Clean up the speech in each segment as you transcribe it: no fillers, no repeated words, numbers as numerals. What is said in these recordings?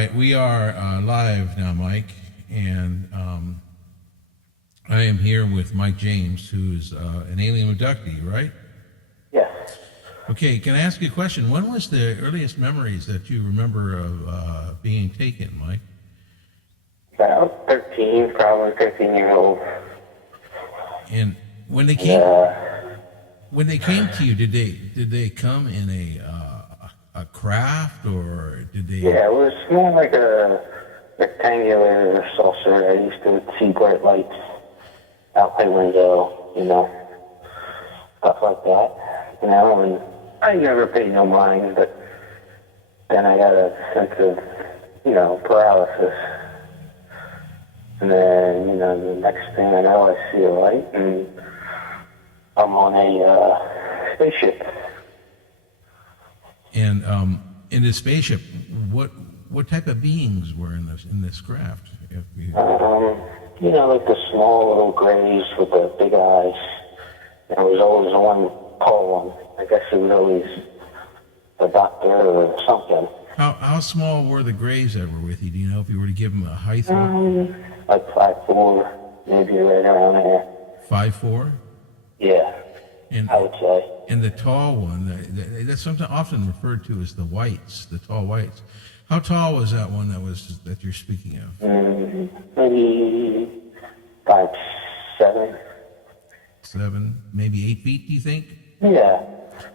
right, we are live now, Mike, and I am here with Mike James, who's an alien abductee, right? Yes. Okay, can I ask you a question? When was the earliest memories that you remember of being taken, Mike? About 13, probably 13 years old. And when they came, to you, did they come in a craft, or did they? Yeah, it was more like a rectangular saucer. I used to see bright lights out my window, stuff like that. And I never paid no mind, but then I got a sense of, paralysis. And then, the next thing I know, I see a light, and I'm on a spaceship. And in this spaceship, what type of beings were in this craft? Like the small little grays with the big eyes. There was always one tall one. I guess it was always a doctor or something. How small were the grays that were with you? Do you know if you were to give them a height? Like 5'4", maybe right around there. 5'4"? Yeah, I would say. And the tall one, that's something often referred to as the whites, the tall whites. How tall was that one that you're speaking of? Maybe 5'7". 7, maybe 8 feet, do you think? Yeah,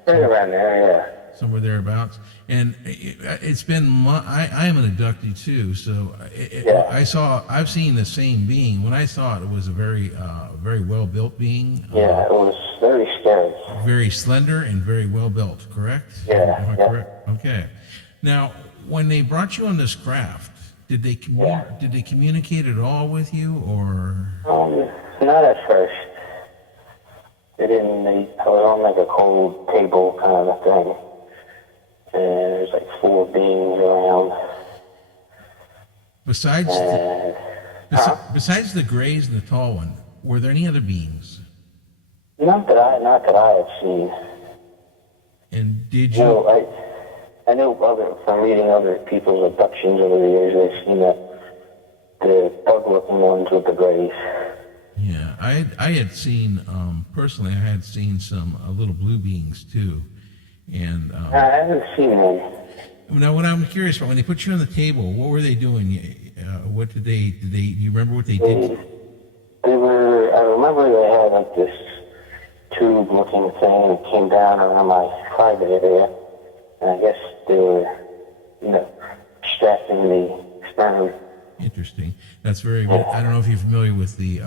right around there, yeah. Somewhere thereabouts. And it's been, I am an abductee too, so I've seen the same being. When I saw it, it was a very well-built being. Yeah, it was very scary. Very slender and very well-built, correct? Yeah. Am I correct? Okay. Now, when they brought you on this craft, did they communicate at all with you, or? Not at first. They didn't. I was on like a cold table kind of a thing. And there's like 4 beings around. Besides the grays and the tall one, were there any other beings? Not that I have seen. And did you? I know from reading other people's abductions over the years, they've seen the bug-looking ones with the grays. Yeah, I had seen personally. I had seen some little blue beings too, and I haven't seen one. Now, what I'm curious about, when they put you on the table, what were they doing? What did they? Do you remember what they did? They were. I remember they had like this tube-looking thing that came down around my private area, and I guess they were, extracting the sperm. Interesting. That's very. I don't know if you're familiar with the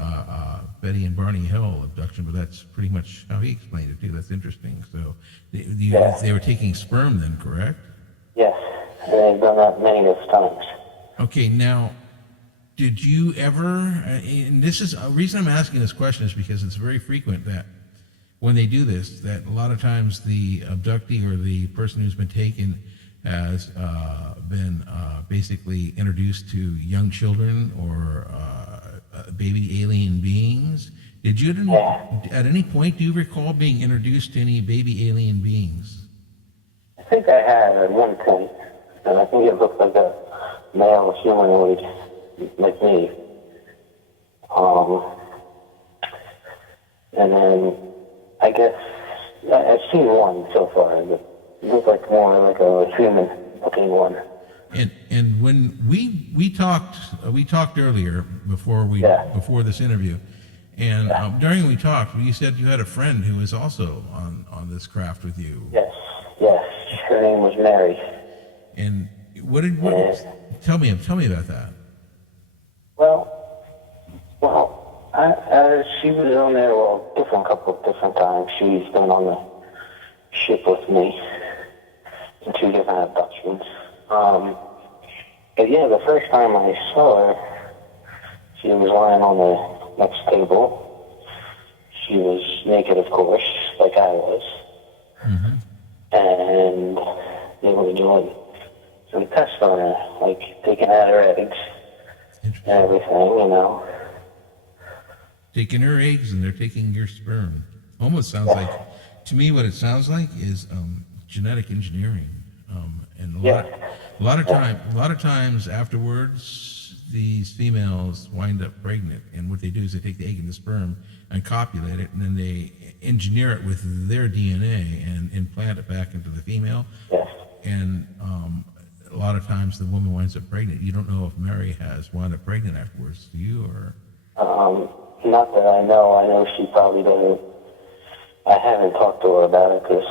Betty and Barney Hill abduction, but that's pretty much how he explained it too. That's interesting. So they were taking sperm then, correct? Yes, they've done that many times. Okay, now, did you ever? And this is a reason I'm asking this question is because it's very frequent that when they do this, that a lot of times the abductee or the person who's been taken has been basically introduced to young children or baby alien beings. Did you at any point, do you recall being introduced to any baby alien beings? I think I had at one point, and I think it looked like a male humanoid like me. And then I guess I've seen one so far, but it looked like more like a human-looking one. And when we talked earlier before this interview, and during we talked, you said you had a friend who was also on this craft with you. Yes. Her name was Mary. And tell me about that. Well, she was on there couple of different times. She's been on the ship with me in 2 different abductions. But yeah, the first time I saw her, she was lying on the next table. She was naked, of course, like I was. Mm-hmm. And they were doing some tests on her, like taking out her eggs and everything, Taking her eggs and they're taking your sperm. Almost sounds like, to me, what it sounds like is genetic engineering. And A lot of times afterwards, these females wind up pregnant, and what they do is they take the egg and the sperm and copulate it, and then they engineer it with their DNA and implant it back into the female. Yes. And a lot of times the woman winds up pregnant. You don't know if Mary has wound up pregnant afterwards, do you? Or Not that I know. I know she probably doesn't. I haven't talked to her about it because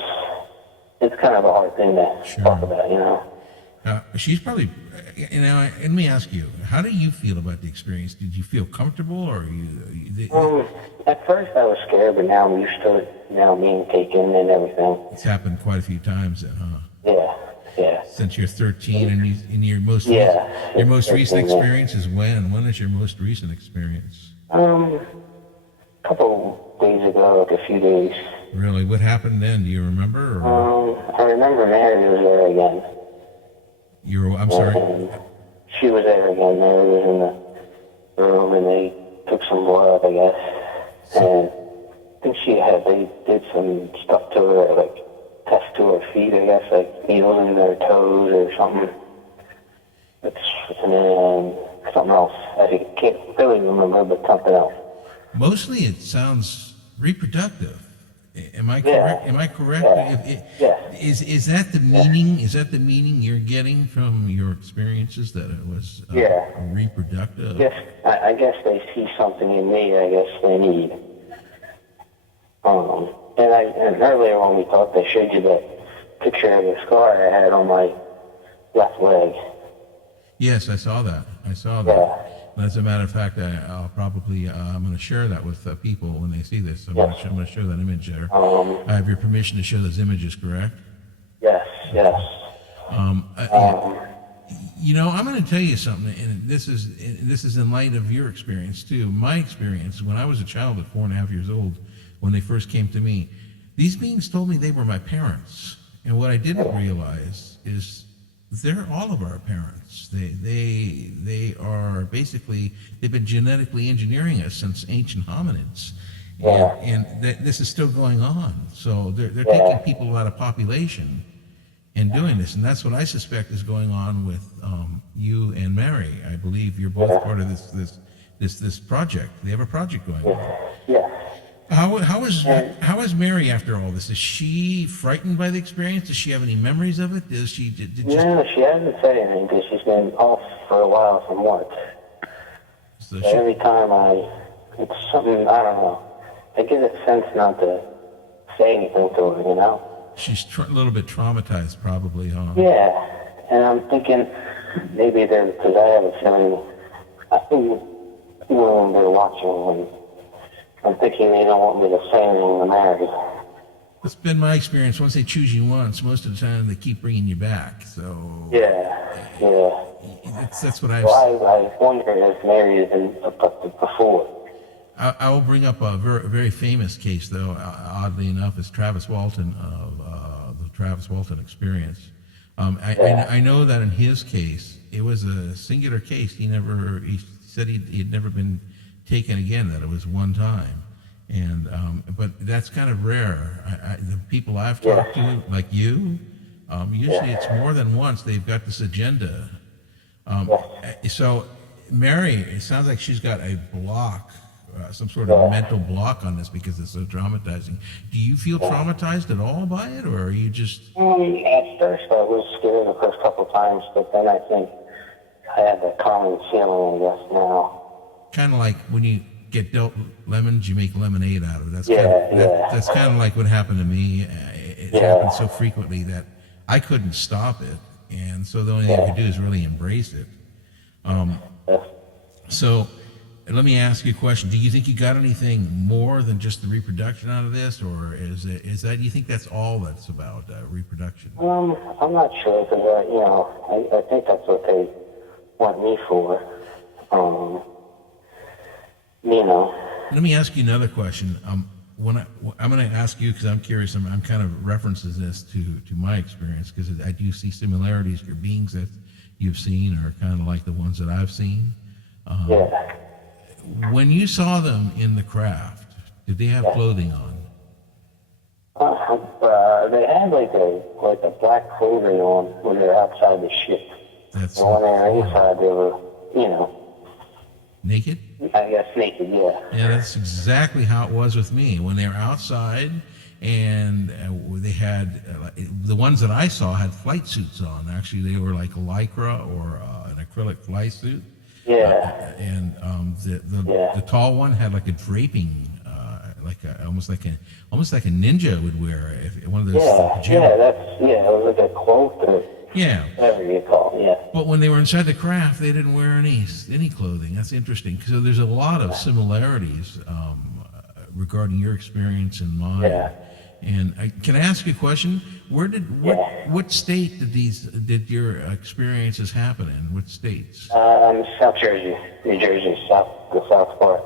it's kind of a hard thing to talk about, you know. She's probably, you know, let me ask you, how do you feel about the experience? Did you feel comfortable, or At first I was scared, but now I'm used to it, now being taken and everything. It's happened quite a few times then, huh? Yeah. Since you're 13, and your most recent experience is when? When is your most recent experience? A couple days ago, like a few days. Really? What happened then? Do you remember? Or? I remember Mary was there again. I'm sorry? She was there again. Mary was in the room, and they took some blood, I guess. And I think they did some stuff to her, like test to her feet, I guess, like needles in her toes or something. And then something else. I can't really remember, but something else. Mostly it sounds reproductive. Am I correct? Yeah. Am I correct? Yeah. Is that the meaning? Is that the meaning you're getting from your experiences, that it was reproductive? Yes, I guess they see something in me. I guess they need. And earlier when we talked, I showed you that picture of the scar I had on my left leg. Yes, I saw that. Yeah. As a matter of fact, I'm going to share that with people when they see this. I'm going to show that image there. I have your permission to show those images, correct? Yes. You know, I'm going to tell you something, and this is in light of your experience too. My experience when I was a child at 4.5 years old, when they first came to me, these beings told me they were my parents, and what I didn't realize is they're all of our parents. They are basically, they've been genetically engineering us since ancient hominids. And this is still going on. So they're taking people out of population and doing this. And that's what I suspect is going on with you and Mary. I believe you're both part of this project. They have a project going on. Yeah. How is Mary after all this? Is she frightened by the experience? Does she have any memories of it? Does she? No, she hasn't said anything because she's been off for a while from work. So every time it's something, I don't know. I get a sense not to say anything to her, you know? She's a little bit traumatized, probably, huh? Yeah, and I'm thinking maybe because I have a feeling, I think when they're watching, I'm thinking they don't want me to say anything to Mary. It's been my experience. Once they choose you once, most of the time they keep bringing you back. So yeah. That's what I wonder if Mary has been abducted before. I will bring up a very famous case, though. Oddly enough, is Travis Walton of the Travis Walton experience. I know that in his case, it was a singular case. He said he'd never been taken again, that it was one time. And but that's kind of rare. The people I've talked to, like you, usually it's more than once. They've got this agenda. So Mary, it sounds like she's got a block, some sort of mental block on this because it's so traumatizing. Do you feel traumatized at all by it, or are you just? At first I was scared the first couple of times, but then I think I had that calming feeling, I guess, now. Kind of like when you get dealt lemons, you make lemonade out of it. That's kind of like what happened to me. It happened so frequently that I couldn't stop it, and so the only thing I could do is really embrace it. So let me ask you a question. Do you think you got anything more than just the reproduction out of this, or is that, do you think that's all that's about, reproduction? I'm not sure, because I think that's what they want me for. Let me ask you another question. I'm going to ask you because I'm curious. I'm kind of references this to my experience because I do see similarities. Your beings that you've seen are kind of like the ones that I've seen. When you saw them in the craft, did they have clothing on? They had like a black clothing on when they're outside the ship. That's And when they were inside, they were, you know, naked? I guess naked, yeah. Yeah, that's exactly how it was with me. When they were outside and they had, the ones that I saw had flight suits on. Actually, they were like a lycra or an acrylic flight suit. Yeah. And Yeah. the tall one had like a draping, almost like a ninja would wear, if one of those. Gym. It was like a cloak or Yeah. whatever you call it, yeah. But when they were inside the craft, they didn't wear any clothing. That's interesting. So there's a lot of similarities regarding your experience and mine. Yeah. And can I ask you a question? What state did your experiences happen in? What states? South Jersey, New Jersey, the south part.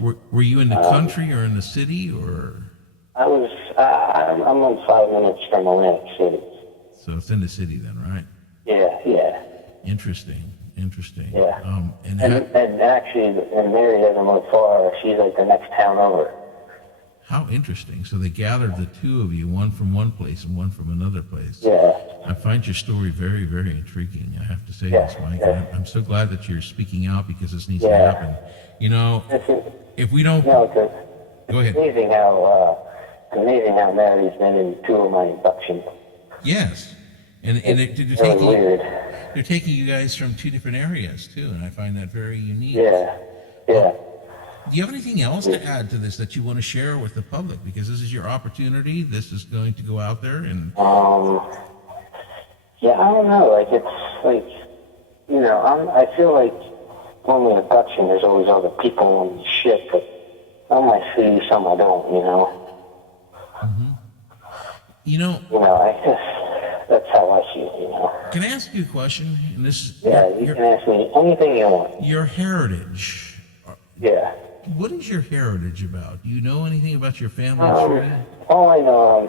Were you in the country or in the city or? I'm like 5 minutes from Atlantic City. So it's in the city then, right? Yeah. Interesting. Yeah. And actually, Mary doesn't live far. She's like the next town over. how interesting. So they gathered the two of you, one from one place and one from another place. Yeah. I find your story very, very intriguing. I have to say Yeah, this, Mike. yeah. I'm so glad that you're speaking out because this needs to Yeah. happen. You know, if we don't, No, go ahead. It's amazing how Mary's been in 2 of my abductions. Yes, and they're Really weird. taking you guys from 2 different areas too, and I find that very unique. Yeah. Do you have anything else to add to this that you want to share with the public? Because this is your opportunity. This is going to go out there, and Yeah, I don't know. Like, it's like, you know, I feel like when we abduction, there's always other people on the ship, but I might see some I don't, you know. you know, I guess that's how I see it, you know. can I ask you a question? And this, Yeah, you can ask me anything you want. your heritage. Yeah. What is your heritage about? Do you know anything about your family history? All I know,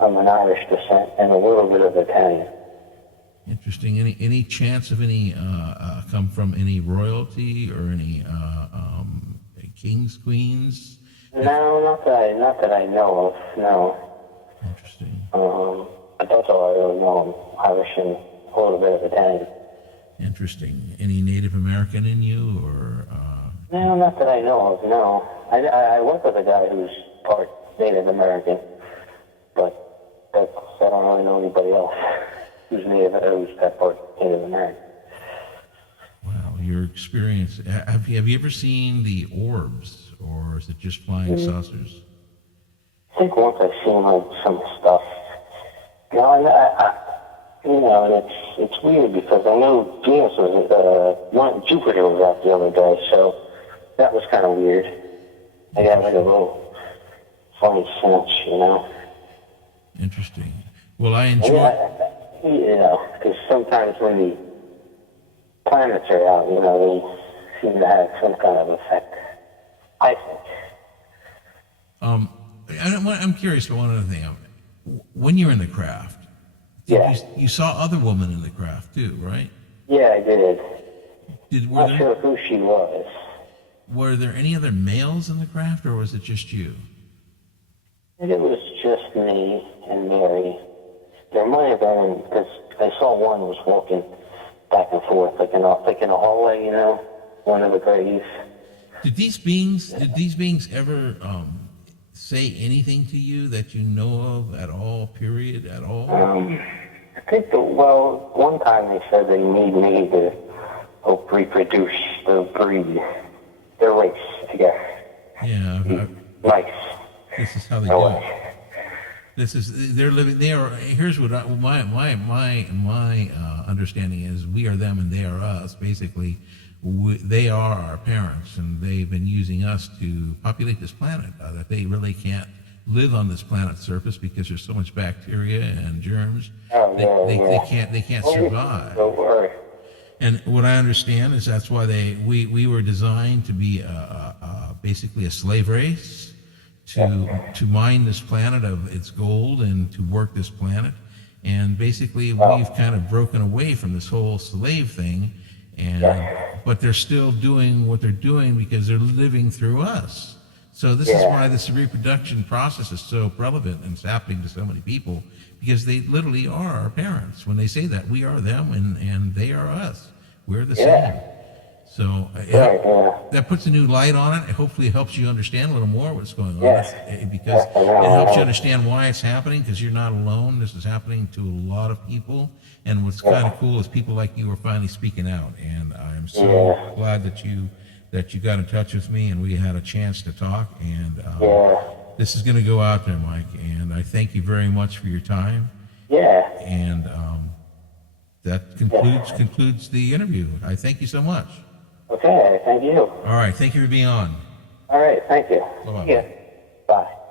I'm an Irish descent and a little bit of Italian. Interesting. Any chance of any come from any royalty or any kings, queens? No, not that I know of. No. Interesting. But that's all I really know. I'm Irish and a little bit of Italian. Interesting. Any Native American in you, or? No, not that I know of. No, I work with a guy who's part Native American, but I don't really know anybody else who's that part Native American. Wow, your experience. Have you ever seen the orbs, or is it just flying saucers? I think once I've seen like some stuff. And it's weird because I know Venus was Jupiter was out the other day, so that was kind of weird. I got like a little funny sense, you know. Interesting. Well, I enjoy. Because sometimes when the planets are out, they seem to have some kind of effect. I think. I'm curious about one other thing. When you're in the craft, you saw other women in the craft too, right? Yeah, I did. Not sure who she was. Were there any other males in the craft, or was it just you? I think it was just me and Mary. There might have been, because I saw one was walking back and forth, like in a hallway, one of the graves. Did these beings ever say anything to you that you know of at all? Period. At all? I think one time they said they need me to help reproduce the breed, their race, I guess. Yeah. Nice. This is how they do it. They're living. Here's what my understanding is: we are them and they are us. Basically, they are our parents, and they've been using us to populate this planet. That they really can't live on this planet's surface because there's so much bacteria and germs. They can't survive. Don't worry. And what I understand is that's why we were designed to be basically a slave race. To mine this planet of its gold and to work this planet, and basically we've kind of broken away from this whole slave thing, but they're still doing what they're doing because they're living through us. So this is why this reproduction process is so relevant and it's happening to so many people, because they literally are our parents. When they say that, we are them and they are us. We're the same. So that puts a new light on it. Hopefully it helps you understand a little more what's going on. Because it helps you understand why it's happening, because you're not alone. This is happening to a lot of people. And what's kind of cool is people like you are finally speaking out. And I'm so glad that you got in touch with me and we had a chance to talk. And this is going to go out there, Mike. And I thank you very much for your time. And that concludes the interview. I thank you so much. Okay, thank you. All right, thank you for being on. All right, thank you. Bye-bye. Yeah. Bye.